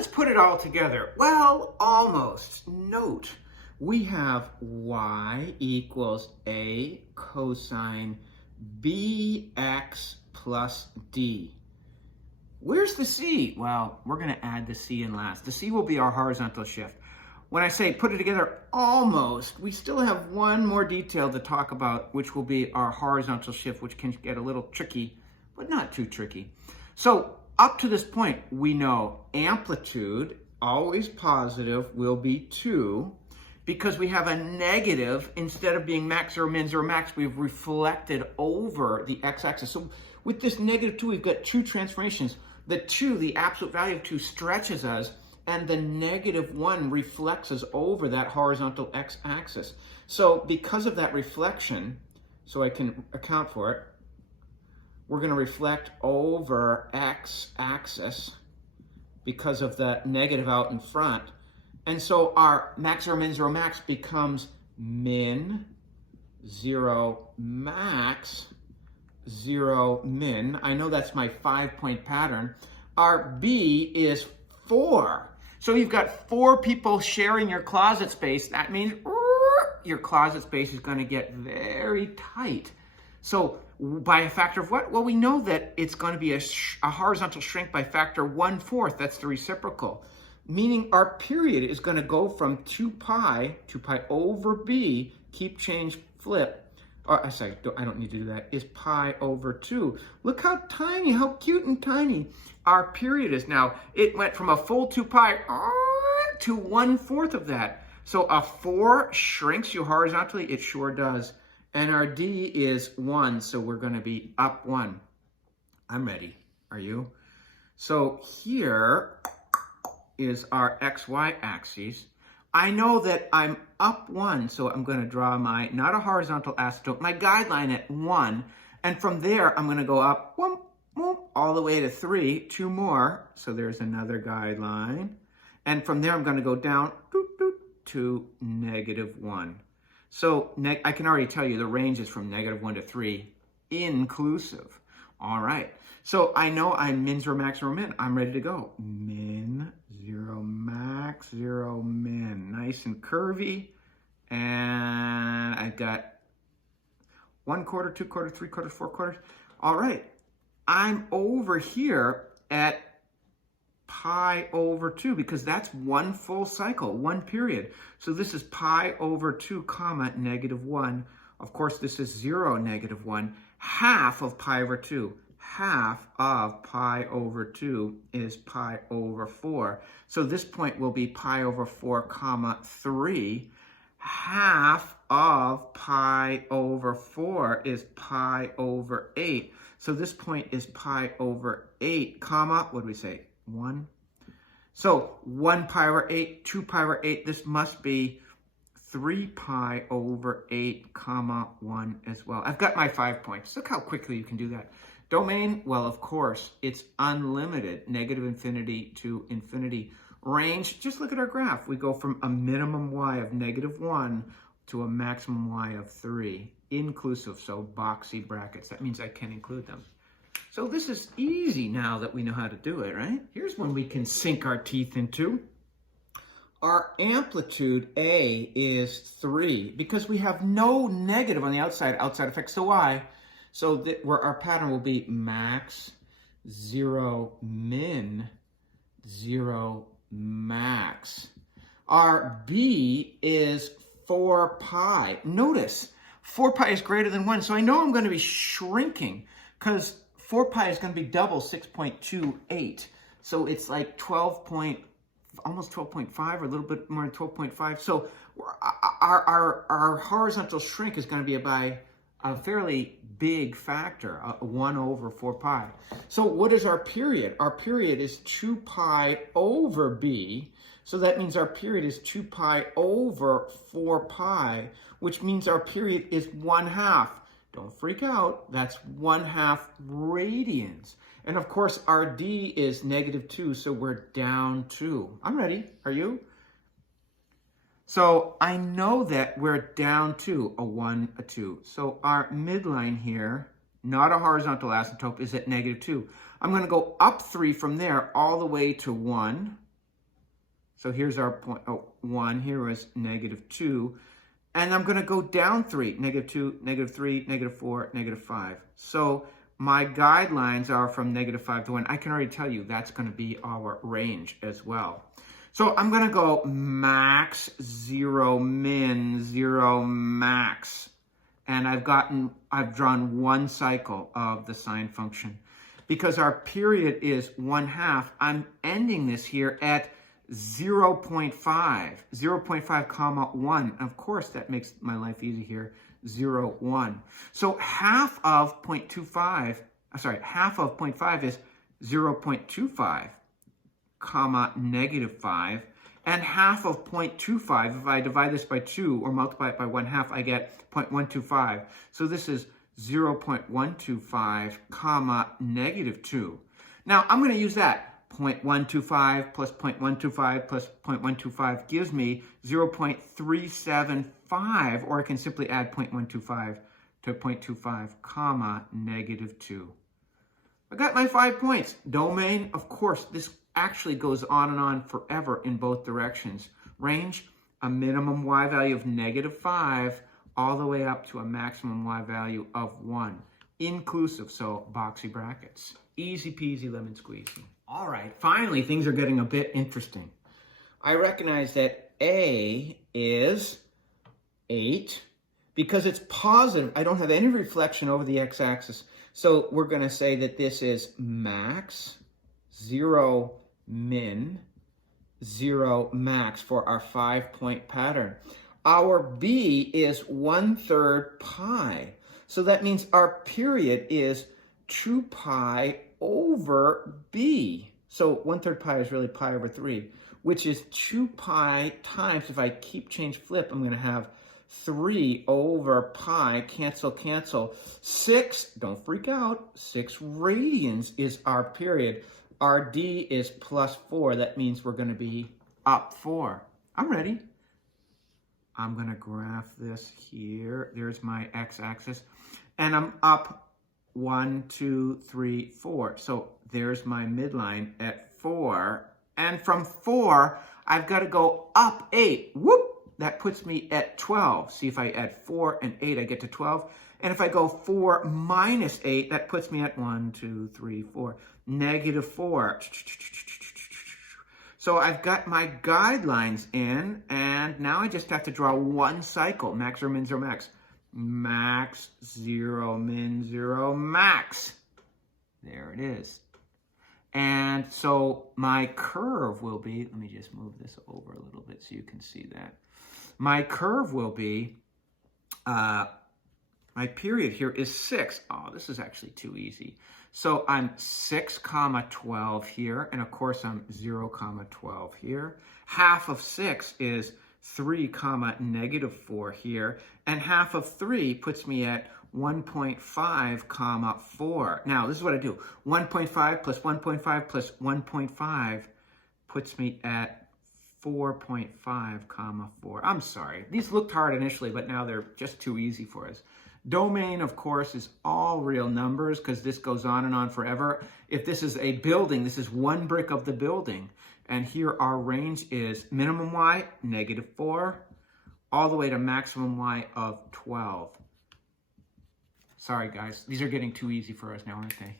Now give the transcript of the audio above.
let's put it all together. Well, almost. Note, we have y equals a cosine bx plus d. Where's the c? Well, we're going to add the c in last. The c will be our horizontal shift. When I say put it together almost, we still have one more detail to talk about, which will be our horizontal shift, which can get a little tricky, but not too tricky. So up to this point, we know amplitude, always positive, will be 2. Because we have a negative, instead of being max, zero, min, zero, max, we've reflected over the x-axis. So with this negative 2, we've got two transformations. The 2, the absolute value of 2, stretches us, and the negative 1 reflects us over that horizontal x-axis. So because of that reflection, so I can account for it, we're going to reflect over x-axis because of the negative out in front. And so our max, zero, min, zero, max becomes min, 0, max, 0, min. I know that's my 5-point pattern. Our B is 4. So you've got 4 people sharing your closet space. That means your closet space is going to get very tight. So by a factor of what? Well, we know that it's going to be a horizontal shrink by factor 1/4. That's the reciprocal. Meaning our period is going to go from 2 pi over b, keep, change, flip. Sorry, I don't need to do that, is pi over 2. Look how tiny, how cute and tiny our period is now. It went from a full 2 pi to 1/4 of that. So a 4 shrinks you horizontally, it sure does. And our d is 1, so we're going to be up 1. I'm ready. Are you? So here is our xy axis. I know that I'm up 1, so I'm going to draw my, not a horizontal asymptote, my guideline at 1. And from there, I'm going to go up all the way to 3, 2 more. So there's another guideline. And from there, I'm going to go down to -1. So I can already tell you the range is from -1 to 3, inclusive. All right. So I know I'm min, 0, max, 0, min. I'm ready to go. Min, 0, max, 0, min. Nice and curvy. And I've got 1/4, 2/4, 3/4, 4/4. All right. I'm over here at pi over 2 because that's 1 full cycle, 1 period. So this is pi over 2 comma -1. Of course, this is 0, -1. Half of pi over 2. Half of pi over 2 is pi over 4. So this point will be pi over 4 comma 3. Half of pi over 4 is pi over 8. So this point is pi over 8 comma, what do we say, 1? So 1 pi over 8, 2 pi over 8, this must be 3 pi over 8 comma 1 as well. I've got my 5 points. Look how quickly you can do that. Domain, well, of course, it's unlimited, -infinity to infinity. Range, just look at our graph. We go from a minimum y of -1 to a maximum y of 3, inclusive, so boxy brackets. That means I can include them. So this is easy now that we know how to do it, right? Here's one we can sink our teeth into. Our amplitude A is 3 because we have no negative on the outside affects the y. So that where our pattern will be max, 0, min, 0, max. Our B is 4 pi. Notice, 4 pi is greater than 1, so I know I'm going to be shrinking because 4 pi is going to be double 6.28. So it's like almost 12.5 or a little bit more than 12.5. So our horizontal shrink is going to be by a fairly big factor, 1 over 4 pi. So what is our period? Our period is 2 pi over b. So that means our period is 2 pi over 4 pi, which means our period is 1/2. Don't freak out. That's 1/2 radians. And of course, our d is -2, so we're down 2. I'm ready. Are you? So I know that we're down 2, a 1, a 2. So our midline here, not a horizontal asymptote, is at -2. I'm going to go up 3 from there all the way to 1. So here's our point, 1. Here is -2. And I'm going to go down 3, -2, -3, -4, -5. So my guidelines are from -5 to 1. I can already tell you that's going to be our range as well. So I'm going to go max, 0, min, 0, max. And I've drawn one cycle of the sine function. Because our period is 1/2, I'm ending this here at 0.5, 0.5 comma 1. Of course, that makes my life easy here, 0, 1. So half of 0.5 is 0.25 comma -5. And half of 0.25, if I divide this by 2 or multiply it by 1/2, I get 0.125. So this is 0.125 comma -2. Now I'm going to use that. 0.125 plus 0.125 plus 0.125 gives me 0.375, or I can simply add 0.125 to 0.25 comma -2. I got my 5 points. Domain, of course, this actually goes on and on forever in both directions. Range, a minimum y value of -5 all the way up to a maximum y value of 1, inclusive, so boxy brackets. Easy peasy lemon squeezy. All right, finally, things are getting a bit interesting. I recognize that A is 8 because it's positive. I don't have any reflection over the x-axis. So we're going to say that this is max, 0, min, 0, max for our 5-point pattern. Our B is 1/3 pi. So that means our period is 2 pi over B. So 1/3 pi is really pi over 3, which is 2 pi times, if I change flip, I'm going to have 3 over pi, cancel, cancel. 6, don't freak out, 6 radians is our period. Our D is +4. That means we're going to be up 4. I'm ready. I'm going to graph this here. There's my x-axis. And I'm up 1, 2, 3, 4. So there's my midline at 4. And from 4, I've got to go up 8. Whoop! That puts me at 12. See, if I add 4 and 8, I get to 12. And if I go 4 minus 8, that puts me at 1, 2, 3, 4. -4. So I've got my guidelines in, and now I just have to draw one cycle, max or min, 0, max. Max, 0, min, 0, max. There it is. And so my curve will be, let me just move this over a little bit so you can see that. My curve will be, my period here is 6. Oh, this is actually too easy. So I'm 6, comma 12 here, and of course I'm 0, comma 12 here. Half of 6 is 3, comma -4 here, and half of 3 puts me at 1.5, comma 4. Now, this is what I do. 1.5 plus 1.5 plus 1.5 puts me at 4.5, comma 4. I'm sorry. These looked hard initially, but now they're just too easy for us. Domain, of course, is all real numbers because this goes on and on forever. If this is a building, this is one brick of the building. And here our range is minimum y, -4, all the way to maximum y of 12. Sorry, guys. These are getting too easy for us now, aren't they?